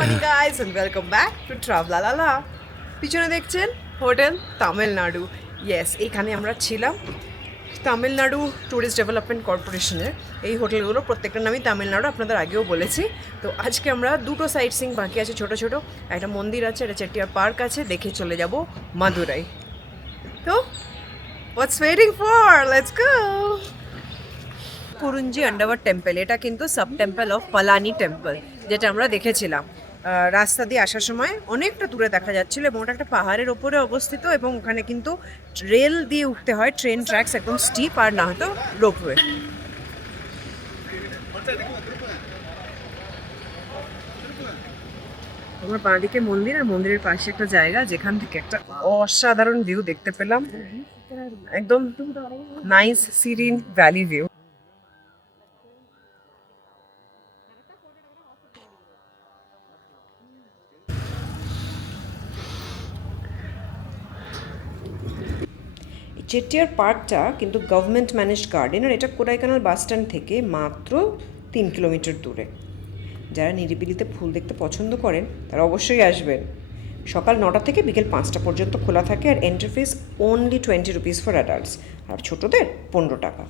Morning guys and welcome back to Travelalala. পিছনে দেখছেন hotel Tamil Nadu. Yes, এইখানে আমরা ছিলাম। তামিলনাড়ু ট্যুরিস্ট ডেভেলপমেন্ট কর্পোরেশনের এই হোটেলগুলো প্রত্যেকটার নামই তামিলনাড়ু, আপনাদের আগেও বলেছি। তো আজকে আমরা দুটো সাইট সিং বাকি আছে, ছোটো ছোটো। একটা মন্দির আছে, একটা চেট্টিয়ার পার্ক আছে, দেখে চলে যাব মাদুরাই। তো what's waiting for, let's go. Kurinji Andavar temple, এটা কিন্তু sub temple of Palani temple, যেটা আমরা দেখেছিলাম রাস্তা দিয়ে আসার সময়। অনেকটা দূরে দেখা যাচ্ছিল এবং ওটা একটা পাহাড়ের ওপরে অবস্থিত এবং ওখানে কিন্তু রেল দিয়ে উঠতে হয়, ট্রেন ট্র্যাকস একদম স্টিপ, আর না হয়তো রোপওয়ে। আমার বাঁদিকে মন্দির, আর মন্দিরের পাশে একটা জায়গা যেখান থেকে একটা অসাধারণ ভিউ দেখতে পেলাম, একদম nice Sirin valley view. Chettiar পার্কটা কিন্তু গভর্নমেন্ট ম্যানেজড গার্ডেন, আর এটা কোডাইকানাল বাস স্ট্যান্ড থেকে মাত্র 3 কিলোমিটার দূরে। যারা নিরিবিলিতে ফুল দেখতে পছন্দ করেন তারা অবশ্যই আসবেন। সকাল 9টা থেকে বিকেল 5টা পর্যন্ত খোলা থাকে, আর entry fees only 20 rupees for adults, আর ছোটোদের 15 টাকা।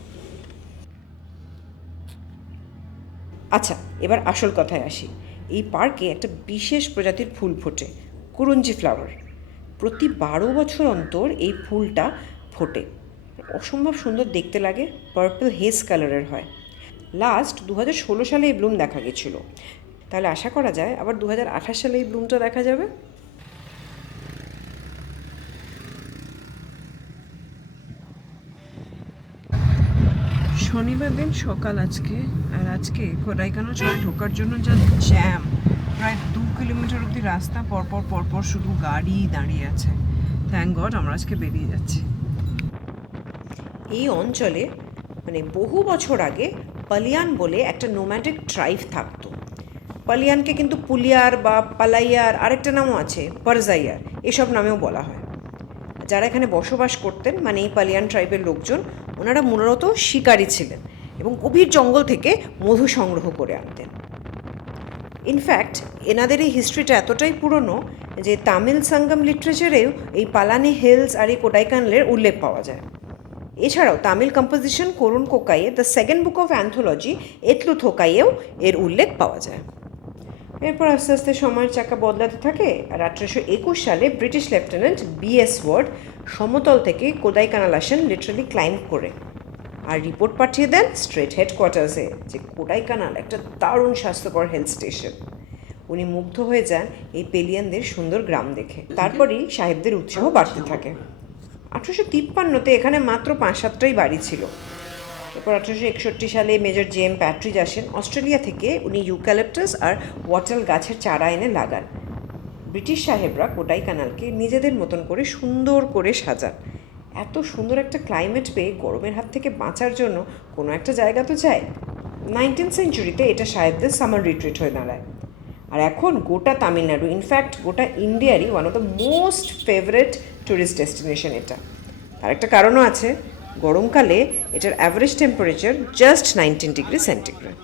আচ্ছা, এবার আসল কথায় আসি। এই পার্কে একটা বিশেষ প্রজাতির ফুল ফোটে, কুরুঞ্জি ফ্লাওয়ার। প্রতি 12 বছর অন্তর এই ফুলটা ফোটে। অসম্ভব সুন্দর দেখতে লাগে, পার্পল হেজ কালারের হয়। লাস্ট 2016 সালে এই ব্লুম দেখা গেছিলো। তাহলে আশা করা যায় আবার 2028 সালে এই ব্লুমটা দেখা যাবে। শনিবার দিন সকাল আজকে, আর আজকে কোডাইকানাল শহরে ঢোকার জন্য যা জ্যাম, প্রায় 2 কিলোমিটার অব্দি রাস্তা পরপর পরপর শুধু গাড়ি দাঁড়িয়ে আছে। থ্যাংক গড আমরা আজকে বেরিয়ে যাচ্ছি। এই অঞ্চলে মানে বহু বছর আগে পালিয়ান বলে একটা নোম্যাডিক ট্রাইব থাকতো। পালিয়ানকে কিন্তু পুলিয়ার বা পালাইয়ার, আরেকটা নামও আছে পারজাইয়ার, এসব নামেও বলা হয়। যারা এখানে বসবাস করতেন, মানে এই পালিয়ান ট্রাইবের লোকজন, ওনারা মূলত শিকারী ছিলেন এবং গভীর জঙ্গল থেকে মধু সংগ্রহ করে আনতেন। ইনফ্যাক্ট এনাদের এই হিস্ট্রিটা এতটাই পুরনো যে তামিল সঙ্গম লিটারেচারেও এই পালানি হিলস আর এই কোডাইকানালের উল্লেখ পাওয়া যায়। এছাড়াও তামিল কম্পোজিশন করুণ কোকাইয়ে the second book of anthology এতলু থোকাইয়েও এর উল্লেখ পাওয়া যায়। এরপর আস্তে আস্তে সময়ের চাকা বদলাতে থাকে, আর 1821 সালে ব্রিটিশ লেফটেন্যান্ট বিএস ওয়ার্ড সমতল থেকে কোডাইকানাল আসেন লিটারালি ক্লাইম্ব করে, আর রিপোর্ট পাঠিয়ে দেন স্ট্রেট হেডকোয়ার্টার্সে যে কোডাইকানাল একটা দারুণ স্বাস্থ্যকর হিল স্টেশন। উনি মুগ্ধ হয়ে যান এই পেলিয়ানদের সুন্দর গ্রাম দেখে। তারপরই সাহেবদের উৎসাহ বাড়তে থাকে। 1853-তে এখানে মাত্র 5-7টাই বাড়ি ছিল। এরপর 1861 সালে মেজর জেম প্যাট্রিজ আসেন অস্ট্রেলিয়া থেকে। উনি ইউক্যালিপটাস আর ওয়াটাল গাছের চারা এনে লাগান। ব্রিটিশ সাহেবরা কোডাইকানালকে নিজেদের মতন করে সুন্দর করে সাজান। এত সুন্দর একটা ক্লাইমেট পেয়ে গরমের হাত থেকে বাঁচার জন্য কোনো একটা জায়গা তো চাই। 19th সেঞ্চুরিতে এটা সাহেবদের সামার রিট্রিট হয়ে দাঁড়ায়, আর এখন গোটা তামিলনাড়ু, ইনফ্যাক্ট গোটা ইন্ডিয়ারই one of the most favourite tourist destination এটা। আর একটা কারণও আছে, গরমকালে এটার average temperature just 19 degree centigrade.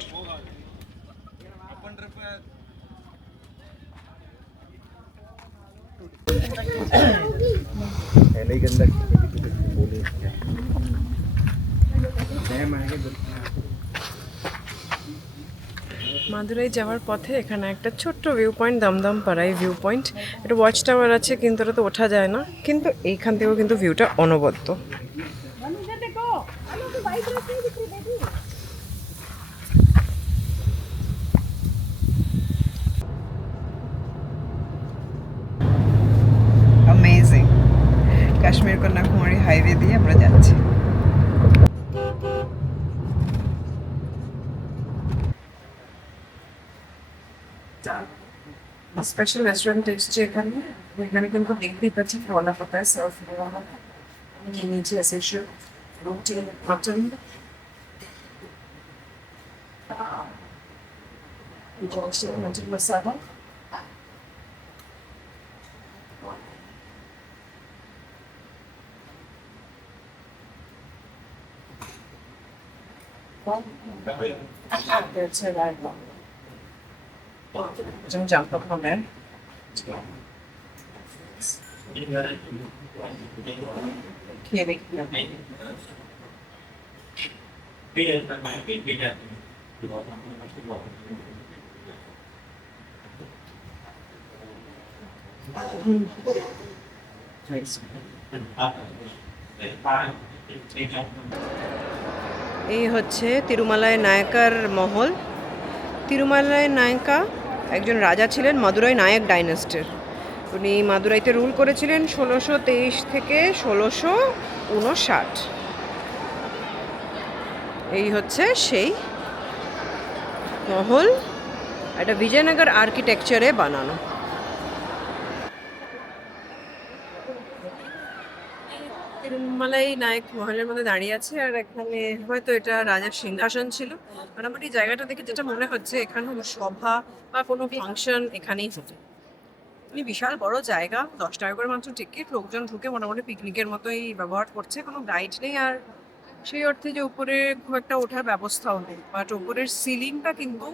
Madurai যাওয়ার পথে এখানে একটা ছোট্ট view point, Dumdum Parai view point, একটা ওয়াচ টাওয়ার আছে কিন্তু ওটা তো ওঠা যায় না, কিন্তু এইখান থেকেও কিন্তু ভিউটা অনবদ্য। অ্যামেজিং। কাশ্মীর কন্যাকুমারী হাইওয়ে দিয়ে আমরা যাচ্ছি। স্পেশাল রেস্টুরেন্ট এসছে এখানে। এখানে কিন্তু দেখতেই পাচ্ছি ফলা পাতায় সার্ভ করা হয়। নিয়ে নিয়েছি এসেছে রুটি, mutton, mutton masala. That's a right one. 좀 잠깐만요. 기회네. এই হচ্ছে তিরুমালায় নায়কার মহল। তিরুমালায় নায়কা একজন রাজা ছিলেন মাদুরাই নায়ক ডাইনাস্টির। উনি মাদুরাইতে রুল করেছিলেন 1623 থেকে 1659। এই হচ্ছে সেই মহল, এটা বিজয়নগর আর্কিটেকচারে বানানো। তিরুমালাই নায়ক মহলের মধ্যে দাঁড়িয়ে আছে, আর এখানে হয়তো এটা রাজার সিংহাসন ছিল। মোটামুটি জায়গাটা দেখে যেটা মনে হচ্ছে এখানে সভা বা কোনো ফাংশন এখানেই হতো। বিশাল বড় জায়গা, 10 টাকা করে মাত্র টিকিট, লোকজন ঢুকে মোটামুটি পিকনিকের মতোই ব্যবহার করছে, কোনো গাইড নেই। আর সেই অর্থে যে উপরে খুব একটা ওঠার ব্যবস্থাও নেই, বাট উপরের সিলিংটা কিন্তু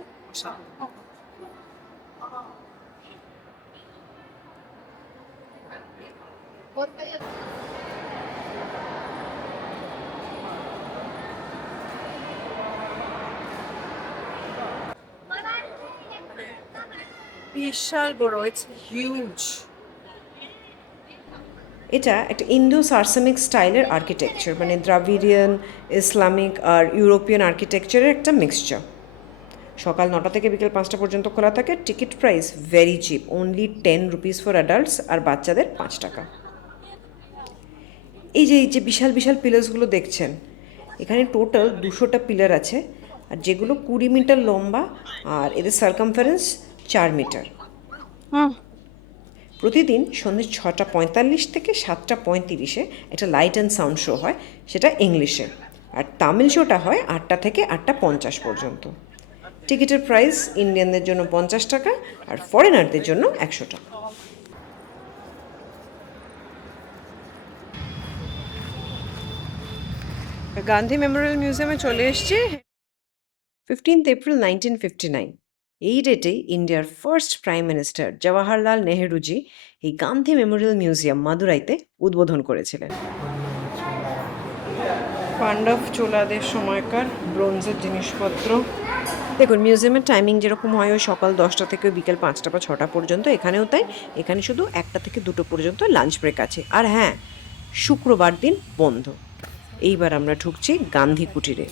বিশাল বড়, ইটস হিউজ। এটা একটা ইন্দো সার্সেমিক স্টাইলের আর্কিটেকচার, মানে দ্রাবিডিয়ান, ইসলামিক আর ইউরোপিয়ান আর্কিটেকচারের একটা মিক্সচার। সকাল 9টা থেকে বিকেল 5টা পর্যন্ত খোলা থাকে। Ticket price very cheap, only 10 rupees for adults, আর বাচ্চাদের 5 টাকা। এই যে বিশাল বিশাল পিলার্সগুলো দেখছেন, এখানে টোটাল 200টা পিলার আছে, আর যেগুলো 20 মিটার লম্বা, আর এদের সার্কামফারেন্স 4 মিটার। প্রতিদিন সন্ধ্যে 6:45 থেকে 7:35 একটা লাইট অ্যান্ড সাউন্ড শো হয়, সেটা ইংলিশে। আর তামিল শোটা হয় 8টা থেকে 8:50 পর্যন্ত। টিকিটের প্রাইস ইন্ডিয়ানদের জন্য 50 টাকা, আর ফরেনারদের জন্য 100 টাকা। গান্ধী মেমোরিয়াল মিউজিয়ামে চলে এসেছি। 15th এপ্রিল 1959, এই ডেটেই ইন্ডিয়ার ফার্স্ট প্রাইম মিনিস্টার জওয়াহরলাল নেহেরুজি এই গান্ধী মেমোরিয়াল মিউজিয়াম মাদুরাইতে উদ্বোধন করেছিলেন। পাণ্ডব চোলাদের সময়কার ব্রোঞ্জের জিনিসপত্র। দেখুন, মিউজিয়ামের টাইমিং যেরকম হয় ওই সকাল 10টা থেকে বিকেল 5টা বা 6টা পর্যন্ত, এখানেও তাই। এখানে শুধু 1টা থেকে 2টো পর্যন্ত লাঞ্চ ব্রেক আছে। আর হ্যাঁ, শুক্রবার দিন বন্ধ। এইবার আমরা ঢুকছি গান্ধী কুটিরে।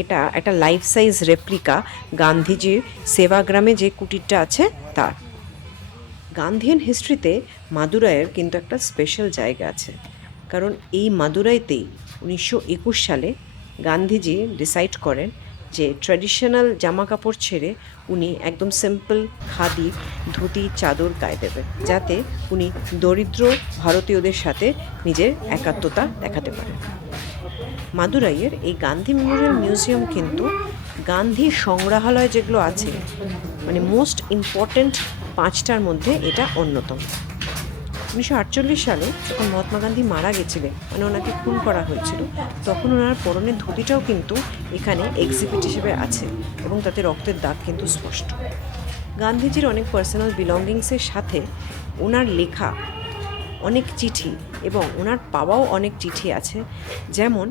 এটা একটা লাইফ সাইজ রেপ্লিকা গান্ধীজির সেবাগ্রামে যে কুটিরটা আছে তার। গান্ধিয়ান হিস্ট্রিতে মাদুরাইয়ের কিন্তু একটা স্পেশাল জায়গা আছে, কারণ এই মাদুরাইতেই 1921 সালে গান্ধীজি ডিসাইড করেন যে ট্র্যাডিশনাল জামা কাপড় ছেড়ে উনি একদম সিম্পল খাদি ধুতি চাদর গায়ে দেবেন, যাতে উনি দরিদ্র ভারতীয়দের সাথে নিজের একাত্মতা দেখাতে পারেন। মাদুরাইয়ের এই গান্ধী মেমোরিয়াল মিউজিয়াম কিন্তু গান্ধী সংগ্রহালয় যেগুলো আছে, মানে মোস্ট ইম্পর্ট্যান্ট 5টার মধ্যে এটা অন্যতম। 1948 সালে যখন মহাত্মা গান্ধী মারা গেছিলেন, মানে ওনাকে খুন করা হয়েছিল, তখন ওনার পরনের ধুতিটাও কিন্তু এখানে এক্সিবিট হিসেবে আছে, এবং তাতে রক্তের দাগ কিন্তু স্পষ্ট। গান্ধীজির অনেক পার্সোনাল বিলঙ্গিংসের সাথে ওনার লেখা অনেক চিঠি এবং ওনার পাওয়াও অনেক চিঠি আছে। যেমন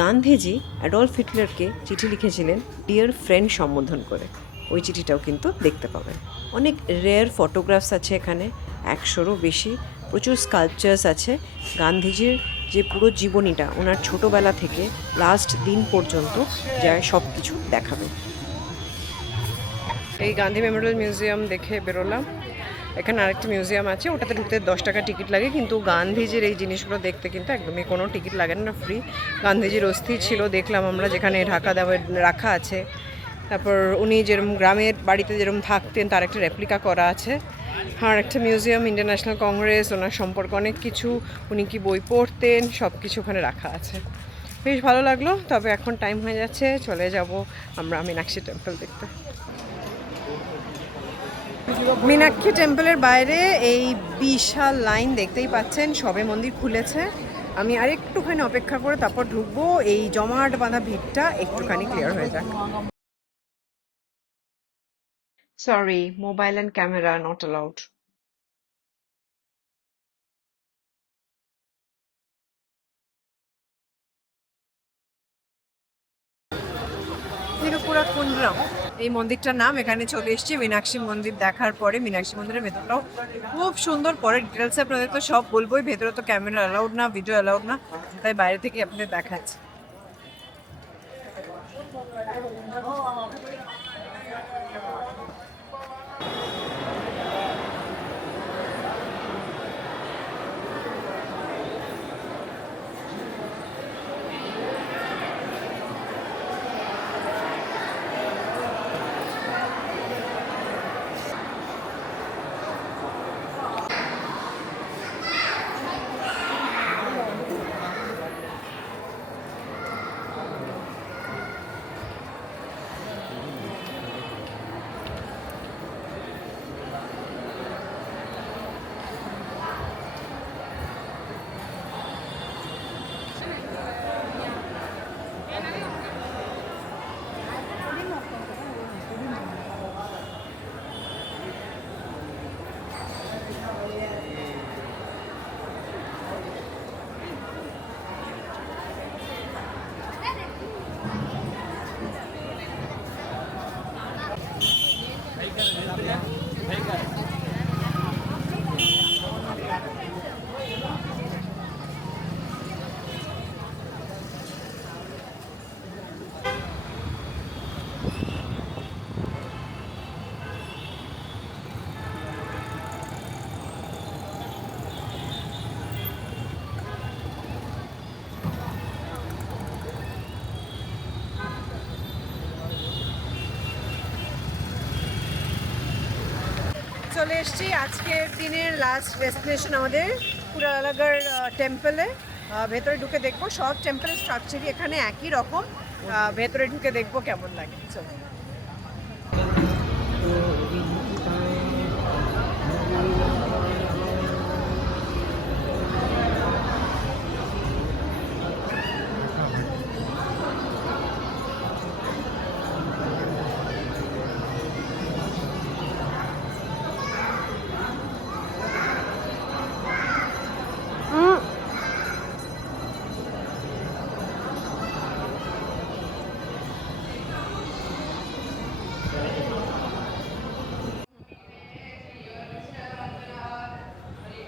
গান্ধীজি অ্যাডলফ হিটলারকে চিঠি লিখেছিলেন ডিয়ার ফ্রেন্ড সম্বোধন করে, ওই চিঠিটাও কিন্তু দেখতে পাবেন। অনেক রেয়ার ফটোগ্রাফস আছে এখানে, 100রও বেশি। প্রচুর স্কাল্পচার্স আছে। গান্ধীজির যে পুরো জীবনীটা, ওনার ছোটোবেলা থেকে লাস্ট দিন পর্যন্ত যা সব কিছু দেখাবে। এই গান্ধী মেমোরিয়াল মিউজিয়াম দেখে বেরোলাম। এখানে আরেকটা মিউজিয়াম আছে, ওটাতে ঢুকতে 10 টাকা টিকিট লাগে, কিন্তু গান্ধীজির এই জিনিসগুলো দেখতে কিন্তু একদমই কোনো টিকিট লাগে না, ফ্রি। গান্ধীজির অস্থি ছিল দেখলাম আমরা, যেখানে ঢাকা দেওয়া রাখা আছে। তারপর উনি যেরকম গ্রামের বাড়িতে যেরকম থাকতেন তার একটা রেপ্লিকা করা আছে। আর একটা মিউজিয়াম ইন্ডিয়ান ন্যাশনাল কংগ্রেস, ওনার সম্পর্কে অনেক কিছু, উনি কি বই পড়তেন, সব কিছু ওখানে রাখা আছে। বেশ ভালো লাগলো। তবে এখন টাইম হয়ে যাচ্ছে, চলে যাব আমরা মীনাক্ষী টেম্পল দেখতে। মীনাক্ষী টেম্পলের বাইরে এই বিশাল লাইন দেখতেই পাচ্ছেন, সবে মন্দির খুলেছে। আমি আর একটুখানি অপেক্ষা করে তারপর ঢুকবো, এই জমাট বাঁধা ভিড়টা একটুখানি ক্লিয়ার হয়ে যাক। Sorry, mobile and camera not allowed. তিরুপুরা কুন্ড্রাম এই মন্দিরটার নাম। এখানে চলে এসেছি মীনাক্ষী মন্দির দেখার পরে। মীনাক্ষী মন্দিরের ভেতরটাও খুব সুন্দর। পরে ডিটেলসে আপনাদের তো সব বলবোই। ভেতরে তো ক্যামেরা অ্যালাউড না, ভিডিও অ্যালাউড না, তাই বাইরে থেকে আপনাদের দেখাচ্ছি। চলে এসেছি আজকের দিনের লাস্ট ডেস্টিনেশন আমাদের পুরালাগার টেম্পলে। ভেতরে ঢুকে দেখবো। সব টেম্পলের স্ট্রাকচারই এখানে একই রকম। ভেতরে ঢুকে দেখবো কেমন লাগে। চলো।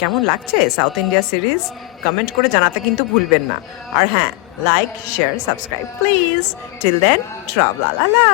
কেমন লাগছে সাউথ ইন্ডিয়া সিরিজ? কমেন্ট করে জানাতে কিন্তু ভুলবেন না। আর হ্যাঁ, like, share, subscribe please. Till then, ট্রাভেলালা।